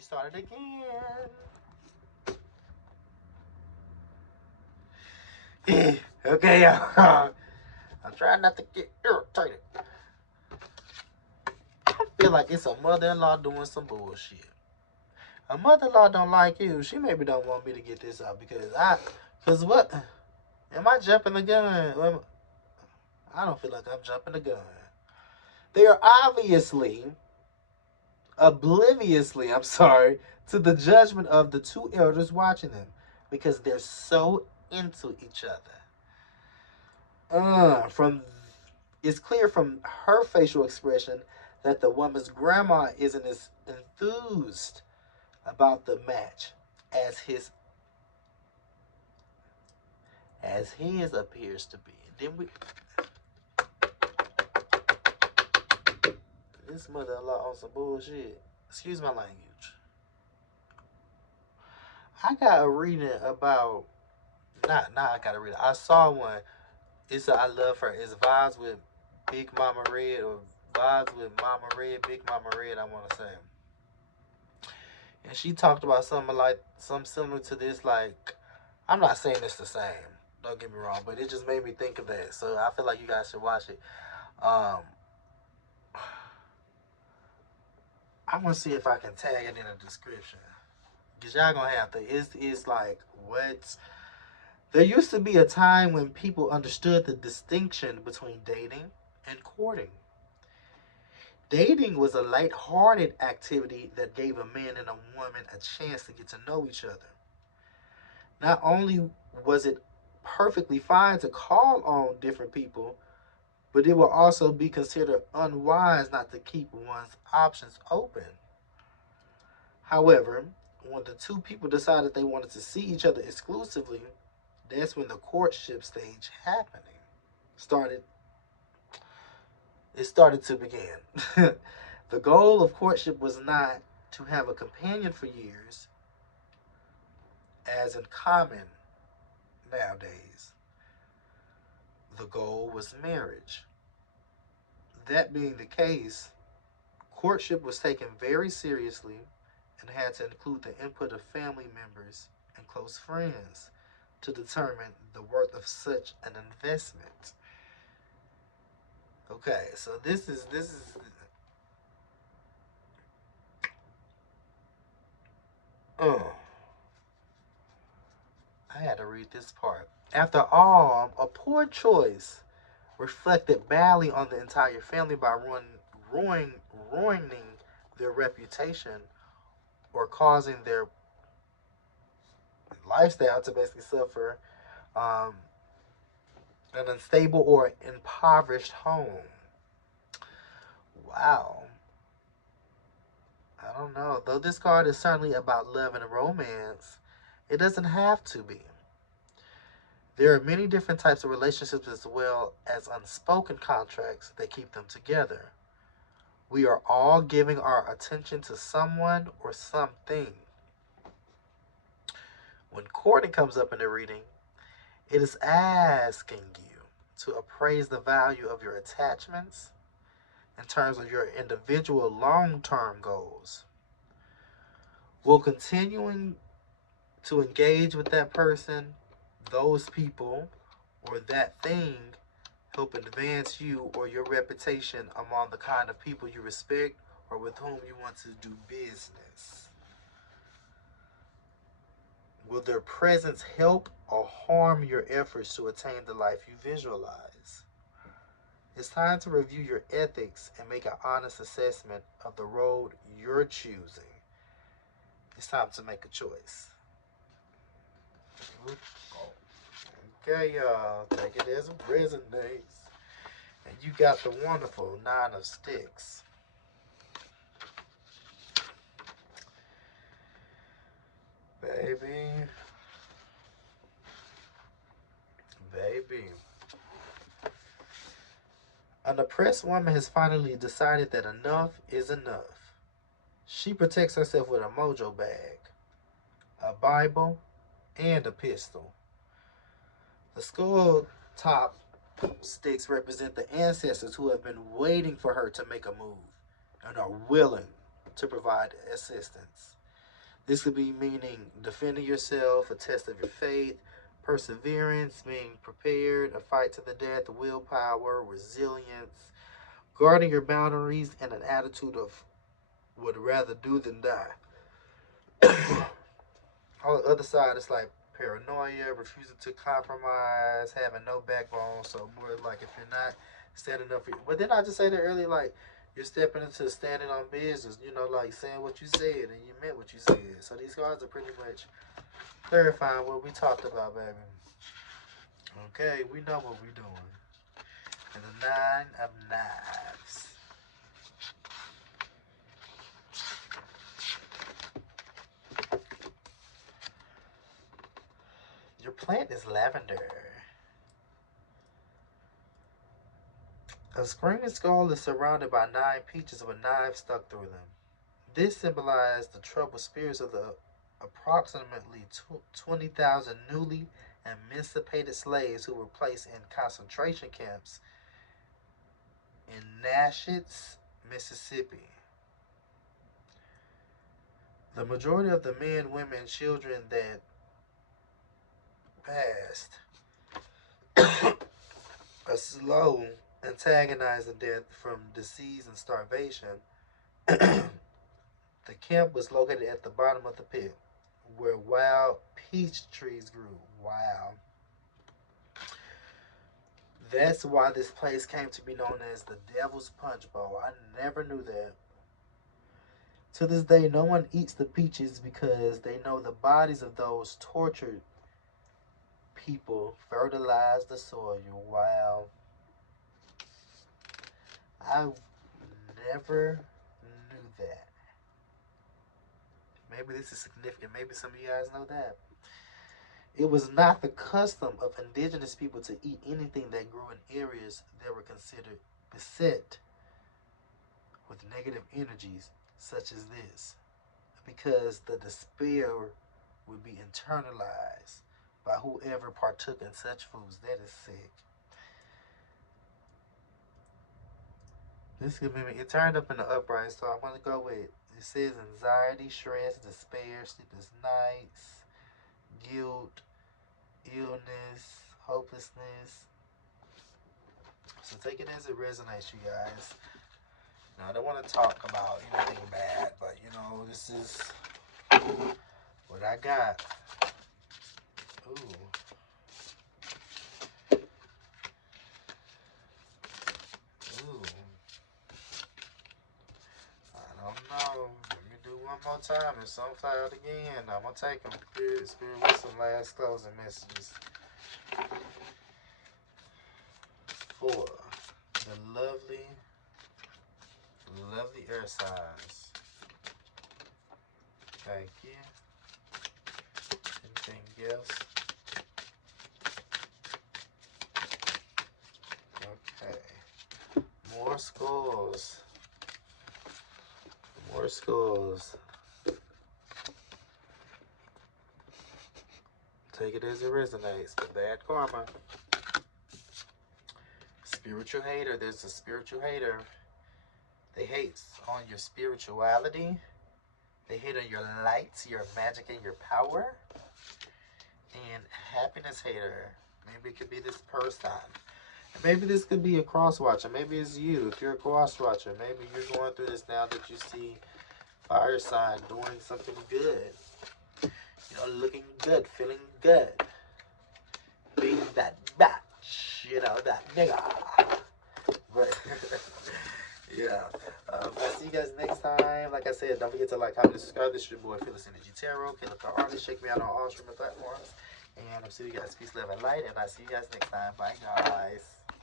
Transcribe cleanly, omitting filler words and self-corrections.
Started again. Okay, I'm trying not to get irritated. I feel like it's a mother-in-law doing some bullshit. A mother-in-law don't like you. She maybe don't want me to get this out cause what? Am I jumping the gun? I don't feel like I'm jumping the gun. They are obviously, obliviously, I'm sorry, to the judgment of the two elders watching them, because they're so into each other. From It's clear from her facial expression that the woman's grandma isn't as enthused about the match as his appears to be. And then we this mother-in-law on some bullshit. Excuse my language. I got a reading about not I got a reading. I saw one. It's a I love her. It's vibes with Big Mama Red or vibes with Mama Red, Big Mama Red. I want to say. And she talked about something similar to this. Like, I'm not saying it's the same. Don't get me wrong, but it just made me think of that. So I feel like you guys should watch it. Um, I'm gonna see if I can tag it in the description. Cause y'all gonna have to. It's like what? There used to be a time when people understood the distinction between dating and courting. Dating was a light-hearted activity that gave a man and a woman a chance to get to know each other. Not only was it perfectly fine to call on different people, but it will also be considered unwise not to keep one's options open. However, when the two people decided they wanted to see each other exclusively, that's when the courtship stage happening started. It started to begin. The goal of courtship was not to have a companion for years, as in common nowadays. The goal was marriage. That being the case, courtship was taken very seriously and had to include the input of family members and close friends to determine the worth of such an investment. Okay, so this is oh, I had to read this part. After all, a poor choice reflected badly on the entire family by ruining, ruining their reputation or causing their lifestyle to basically suffer um, an unstable or impoverished home. Wow. I don't know. Though this card is certainly about love and romance, it doesn't have to be. There are many different types of relationships as well as unspoken contracts that keep them together. We are all giving our attention to someone or something. When courting comes up in the reading, it is asking you to appraise the value of your attachments in terms of your individual long term goals. Will continuing to engage with that person, those people, or that thing help advance you or your reputation among the kind of people you respect or with whom you want to do business? Will their presence help or harm your efforts to attain the life you visualize? It's time to review your ethics and make an honest assessment of the road you're choosing. It's time to make a choice. Okay, y'all, take it as it resonates. And you got the wonderful Nine of Sticks. Baby, baby. An oppressed woman has finally decided that enough is enough. She protects herself with a mojo bag, a Bible, and a pistol. The skull top sticks represent the ancestors who have been waiting for her to make a move and are willing to provide assistance. This could be meaning defending yourself, a test of your faith, perseverance, being prepared, a fight to the death, willpower, resilience, guarding your boundaries, and an attitude of would rather do than die. On the other side, it's like paranoia, refusing to compromise, having no backbone. So more like if you're not standing up for you. But then I just say that earlier, like you're stepping into standing on business. You know, like saying what you said and you meant what you said. So these cards are pretty much clarifying what we talked about, baby. Okay, we know what we're doing. And the Nine of Knives. Your plant is lavender. A screaming skull is surrounded by 9 peaches with a knife stuck through them. This symbolized the troubled spirits of the approximately 20,000 newly emancipated slaves who were placed in concentration camps in Natchez, Mississippi. The majority of the men, women, and children that passed a slow, antagonizing death from disease and starvation. The camp was located at the bottom of the pit, where wild peach trees grew. Wow. That's why this place came to be known as the Devil's Punch Bowl. I never knew that. To this day, no one eats the peaches because they know the bodies of those tortured people fertilize the soil. Wow. I never knew that. Maybe this is significant. Maybe some of you guys know that. It was not the custom of indigenous people to eat anything that grew in areas that were considered beset with negative energies such as this, because the despair would be internalized by whoever partook in such foods. That is sick. This could be it turned up in the upright, so I'm gonna go with it says anxiety, stress, despair, sleepless nights, guilt, illness, hopelessness. So take it as it resonates, you guys. Now I don't want to talk about anything bad, but you know, this is what I got. Ooh. Ooh. I don't know. Let me do one more time. If some fly out again, I'm going to take them. Spirit with some last closing messages. For the lovely, lovely air signs. Thank you. Anything else? Okay. More skulls. More skulls. Take it as it resonates. The bad karma. Spiritual hater. There's a spiritual hater. They hate on your spirituality. They hate on your light, your magic, and your power. And happiness hater. Maybe it could be this person. Maybe this could be a cross watcher. Maybe it's you. If you're a cross watcher, maybe you're going through this now that you see fire sign doing something good. You know, looking good, feeling good. Being that batch, you know, that nigga. But, yeah. I'll see you guys next time. Like I said, don't forget to like, comment, and subscribe. This is your boy, Fearless Energy Tarot, Killer Car Artist. Check me out on all streaming platforms. And I'll see you guys. Peace, love, and light. And I'll see you guys next time. Bye, guys.